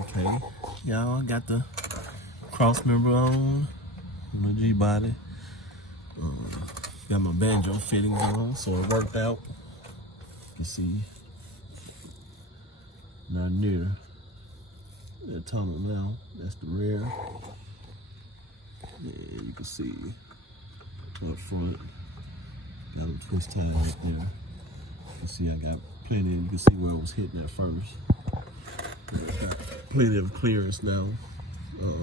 Okay, y'all, got the cross member on my Gbody. Got my banjo fittings on, so it worked out. You can see, not near that tunnel now. That's the rear. Yeah, you can see up front. Got a twist tie right there. You can see I got plenty. You can see where I was hitting at first. Got plenty of clearance now. You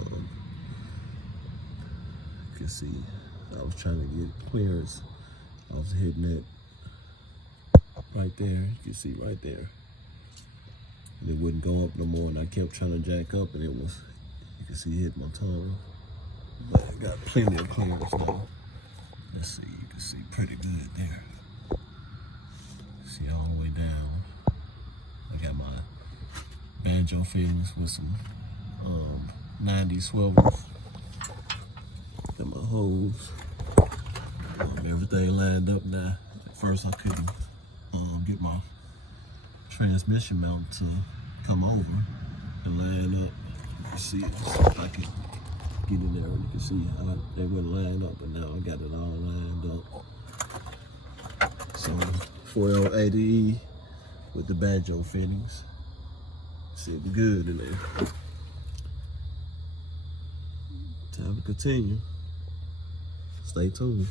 can see I was trying to get clearance. I was hitting it right there. You can see right there. And it wouldn't go up no more, and I kept trying to jack up, and it was, you can see, hit my tongue. But I got plenty of clearance now. Let's see, you can see pretty good there. See all the way down. I got my banjo fittings with some 90 swivels. Got my hose. Everything lined up now. At first I couldn't get my transmission mount to come over and line up. You can see it. If I can get in there, you can see they wouldn't line up, but now I got it all lined up. So 4L80E with the banjo fittings. See, it good in there. Time to continue. Stay tuned.